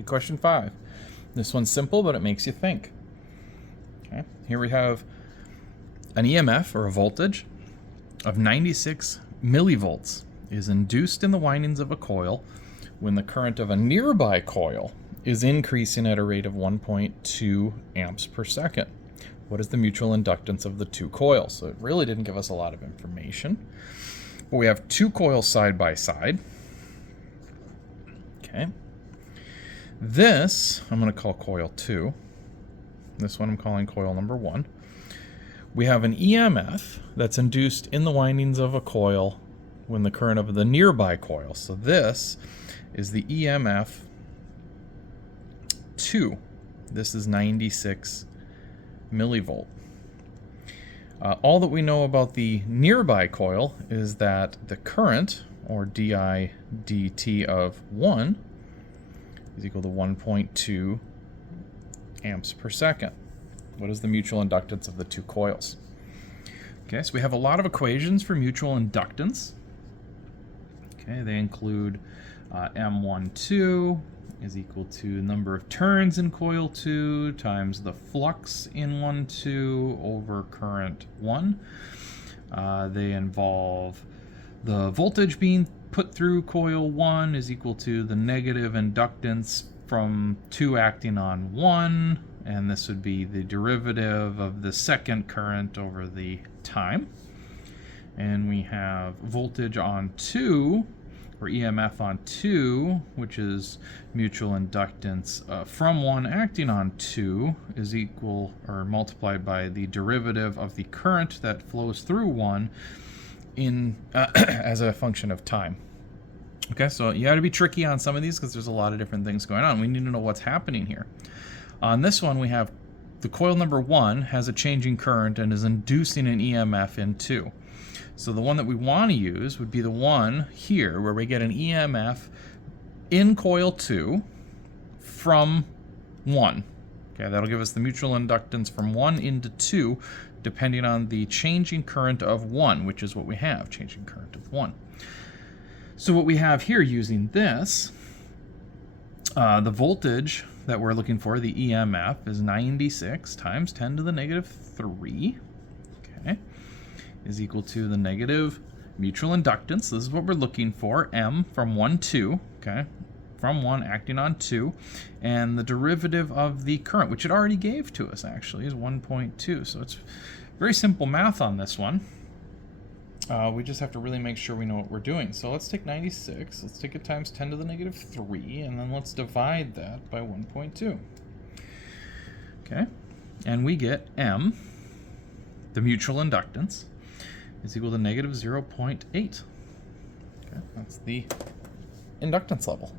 Okay, question 5. This one's simple, but it makes you think. Okay, here we have an EMF, or a voltage, of 96 millivolts is induced in the windings of a coil when the current of a nearby coil is increasing at a rate of 1.2 amps per second. What is the mutual inductance of the two coils? So it really didn't give us a lot of information. But we have two coils side by side. Okay. This I'm going to call coil 2. This one I'm calling coil number 1. We have an EMF that's induced in the windings of a coil when the current of the nearby coil. So this is the EMF 2. This is 96 millivolt. All that we know about the nearby coil is that the current, or di dt of 1, is equal to 1.2 amps per second. What is the mutual inductance of the two coils? Okay, so we have a lot of equations for mutual inductance. Okay, they include M12 is equal to number of turns in coil 2 times the flux in 1,2 over current 1. They involve the voltage being put through coil 1 is equal to the negative inductance from 2 acting on 1, and this would be the derivative of the second current over the time. And we have voltage on 2, or EMF on 2, which is mutual inductance from 1 acting on 2, is equal or multiplied by the derivative of the current that flows through 1 in as a function of time. Okay, so you got to be tricky on some of these because there's a lot of different things going on. We need to know what's happening here. On this one, we have the coil number 1 has a changing current and is inducing an EMF in 2. So the one that we want to use would be the one here where we get an EMF in coil 2 from 1. Okay, that'll give us the mutual inductance from 1 into 2 depending on the changing current of 1, which is what we have, changing current of 1. So what we have here using this, the voltage that we're looking for, the EMF, is 96 times 10 to the negative 3, okay, is equal to the negative mutual inductance. This is what we're looking for, M from 1, 2, okay, from 1 acting on 2, and the derivative of the current, which it already gave to us actually, is 1.2. So it's very simple math on this one. We just have to really make sure we know what we're doing. So let's take 96, let's take it times 10 to the negative 3, and then let's divide that by 1.2. Okay, and we get M, the mutual inductance, is equal to negative 0.8. Okay, that's the inductance level.